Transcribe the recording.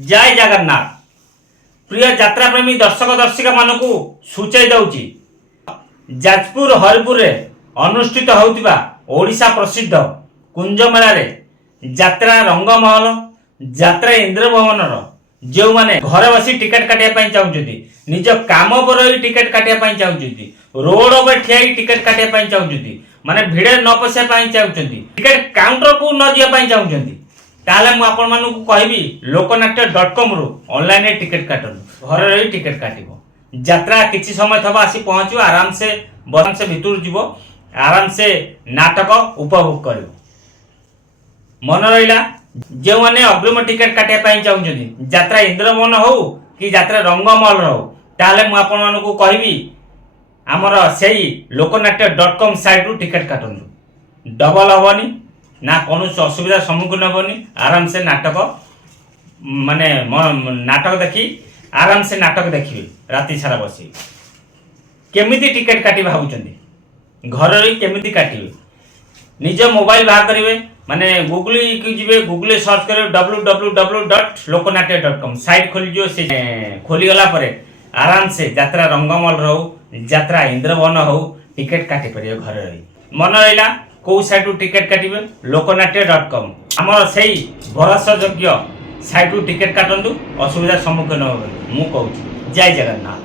जय जगन्नाथ। प्रिय यात्रा प्रेमी दर्शक दर्शिका मानकु सूचय दउची जाजपुर हरिपुर अनुष्ठित होउतिबा ओडिशा प्रसिद्ध कुंज मेला रे यात्रा रंगमहल यात्रा इंद्रभवन जो माने घर बसी टिकट काटिया पई चाहुचंती निज काम पर ही टिकट काटिया पई चाहुचंती रोड पर ठिया टिकट काटिया पई चाहुचंती माने भिड़ न पसिया पई चाहुचंती टिकट काउंटर को न जिया पई चाहुचंती ताले मु आपण मानकु कहबी लोकनाट्य.com रु ऑनलाइन टिकट काटनु घर रही टिकट काटिबो यात्रा किछि समय थबा आसी पहुंचो आराम से बस से भितर जीवो आराम से नाटक उपभोग करिवो मन रहिला जो माने अग्रिम टिकट काटिया पई चाहुचंती यात्रा इंद्रभवन हो कि यात्रा रंगमहल हो ताले मु आपण मानकु कहबी हमर सेही लोकनाट्य.com साइट रु टिकट काटनु डबल होवनी ना कौन असुविधा सम्मुखीन हेनी आराम से नाटक माने नाटक देखी आराम से नाटक देखिए राति सारा बसी केमिति टिकट काटी भावुचंदी घर रही केमिति काटिबे निज मोबाइल बाहर करेंगे माने गूगल की जीवे गूगल सर्च करेंगे www.lokanatya.com साइट खोलीजो से खोली गला परे आराम से यात्रा रंगमहल हो यात्रा इंद्रभवन हो टिकट काटी परियो घर रही मन रहिला कौ साइट टिकट काटिबे लोकनाट्य.com आमर सेही भरोसा योग्य साइट टिकट काटंतु असुविधा सम्मुखीन हो मु कहूँ जय जगन्नाथ।